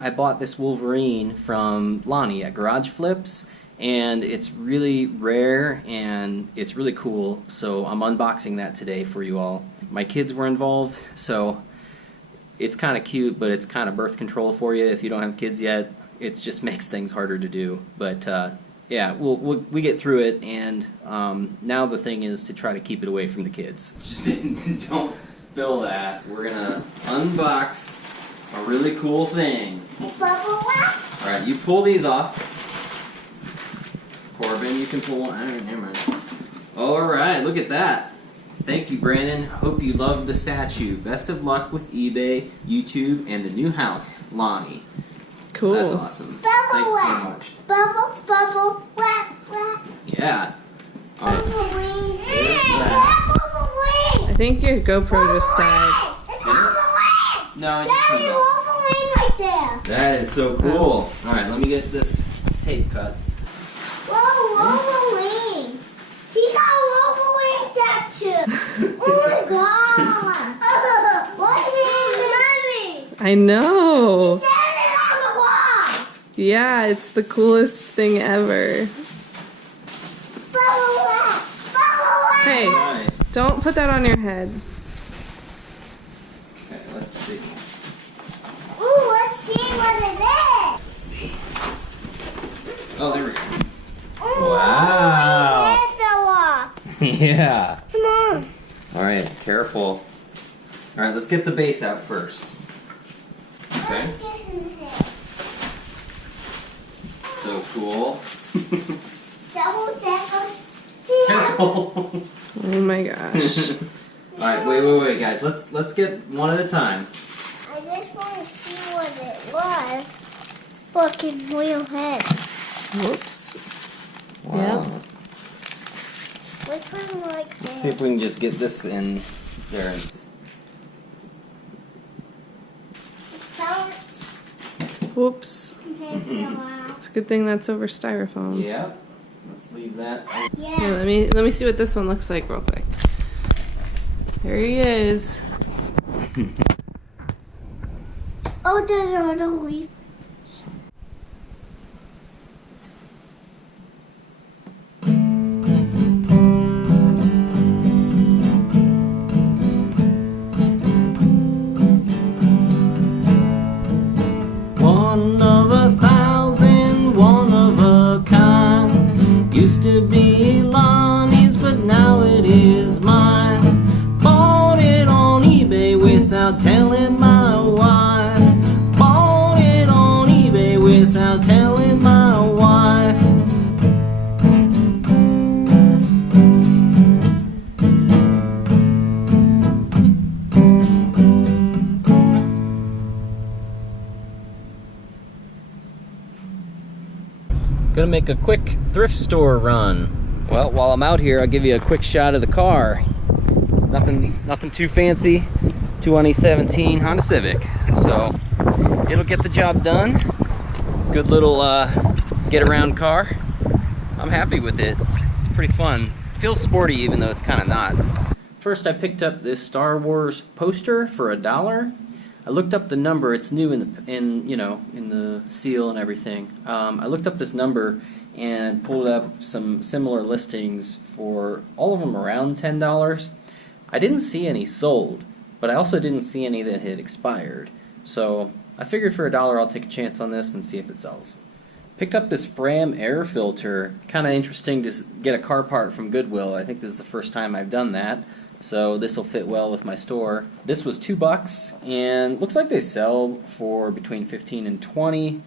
I bought this Wolverine from Lonnie at Garage Flips, and it's really rare and it's really cool, so I'm unboxing that today for you all. My kids were involved, so it's kind of cute, but it's kind of birth control for you if you don't have kids yet. It just makes things harder to do, but yeah, we get through it, and now the thing is to try to keep it away from the kids. Just don't spill that. We're gonna unbox a really cool thing. Alright, you pull these off. Corbin, you can pull one. I don't remember. Alright, look at that. Thank you, Brandon. Hope you love the statue. Best of luck with eBay, YouTube, and the new house, Lonnie. Cool. That's awesome. Thanks so much. Bubble, wet. Yeah. I think your GoPro just died. No, it just turned off. Wolverine right there. That is so cool. Alright, let me get this tape cut. Whoa, Wolverine. He got a Wolverine tattoo. Oh my god. What's I know. standing on the wall? Yeah, it's the coolest thing ever. Hey, Alright. don't put that on your head. Okay, let's see. Ooh, let's see what it is. Let's see. Oh, there we go. Ooh, Wow. Wolverine Yeah. Come on. Alright, careful. Alright, let's get the base out first. Okay. So cool. Double decker. Careful. Oh my gosh. Alright, wait, guys. Let's get one at a time. I just want to see what it was. Fucking real head. Whoops. Wow. Yeah. Which one like Let's see if we can just get this in there. Whoops. Yeah. It's a good thing that's over styrofoam. Yep. Let's leave that. Here, let me see what this one looks like real quick. There he is. Oh, there's another leaf. One of a thousand, one of a kind. Used to be Lonnie's, but now it is mine. Bought it on eBay without telling my wife. Bought it on eBay without telling my wife. Gonna make a quick thrift store run. Well, while I'm out here, I'll give you a quick shot of the car. Nothing too fancy. 2017 Honda Civic. So it'll get the job done. Good little get around car. I'm happy with it. It's pretty fun. Feels sporty even though it's kind of not. First I picked up this Star Wars poster for $1. I looked up the number. It's new in the seal and everything. I looked up this number and pulled up some similar listings for all of them around $10. I didn't see any sold, but I also didn't see any that had expired. So I figured for $1 I'll take a chance on this and see if it sells. Picked up this Fram air filter. Kind of interesting to get a car part from Goodwill. I think this is the first time I've done that. So this will fit well with my store. This was $2 and looks like they sell for between 15 and 20.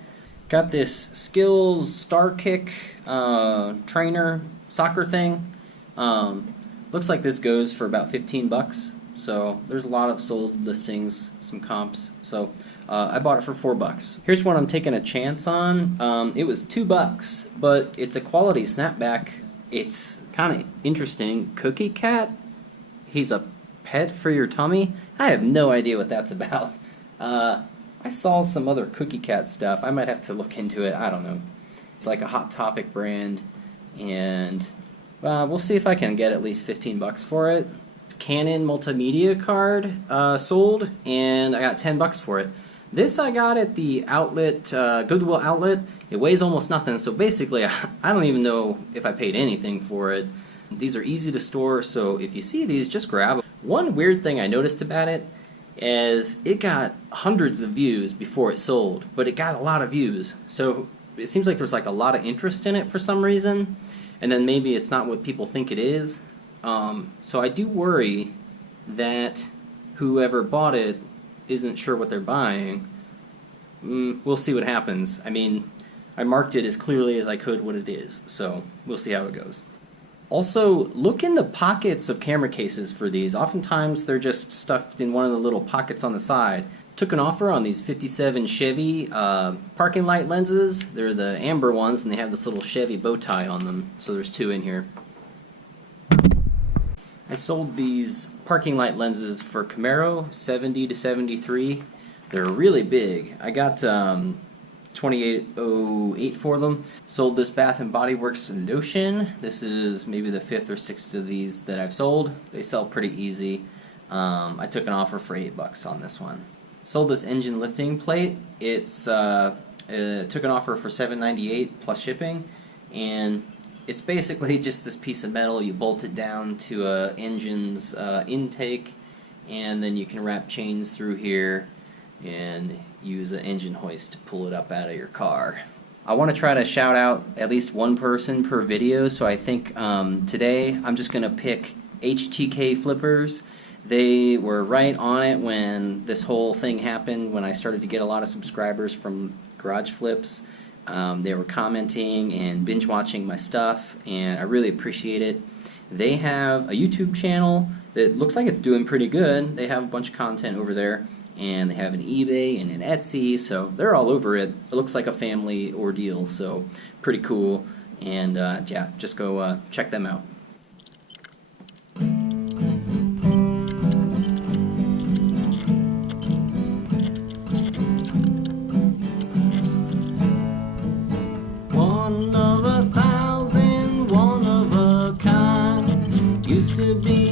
Got this Skills Star Kick trainer soccer thing. Looks like this goes for about $15. So there's a lot of sold listings, some comps. So I bought it for $4. Here's one I'm taking a chance on. It was $2, but it's a quality snapback. It's kind of interesting. Cookie Cat. He's a pet for your tummy? I have no idea what that's about. I saw some other Cookie Cat stuff. I might have to look into it. I don't know. It's like a Hot Topic brand, and we'll see if I can get at least $15 for it. Canon multimedia card sold, and I got $10 for it. This I got at the outlet, Goodwill outlet. It weighs almost nothing, so basically I don't even know if I paid anything for it. These are easy to store, so if you see these, just grab them. One weird thing I noticed about it is it got hundreds of views before it sold, but it got a lot of views. So it seems like there's like a lot of interest in it for some reason, and then maybe it's not what people think it is. So I do worry that whoever bought it isn't sure what they're buying. We'll see what happens. I mean, I marked it as clearly as I could what it is, so we'll see how it goes. Also, look in the pockets of camera cases for these. Oftentimes they're just stuffed in one of the little pockets on the side. Took an offer on these 57 Chevy parking light lenses. They're the amber ones, and they have this little Chevy bow tie on them, so there's 2 in here. I sold these parking light lenses for Camaro, 70 to 73. They're really big. I got 2808 for them. Sold this Bath & Body Works lotion. This is maybe the 5th or 6th of these that I've sold. They sell pretty easy. I took an offer for $8 on this one. Sold this engine lifting plate. It's took an offer for $7.98 plus shipping, and it's basically just this piece of metal. You bolt it down to a engine's intake, and then you can wrap chains through here and use an engine hoist to pull it up out of your car. I want to try to shout out at least one person per video, so I think today I'm just going to pick HTK Flippers. They were right on it when this whole thing happened, when I started to get a lot of subscribers from Garage Flips. They were commenting and binge watching my stuff, and I really appreciate it. They have a YouTube channel that looks like it's doing pretty good. They have a bunch of content over there, and they have an eBay and an Etsy, so they're all over it. It looks like a family ordeal, so pretty cool. And yeah, just go check them out. One of a thousand, one of a kind. Used to be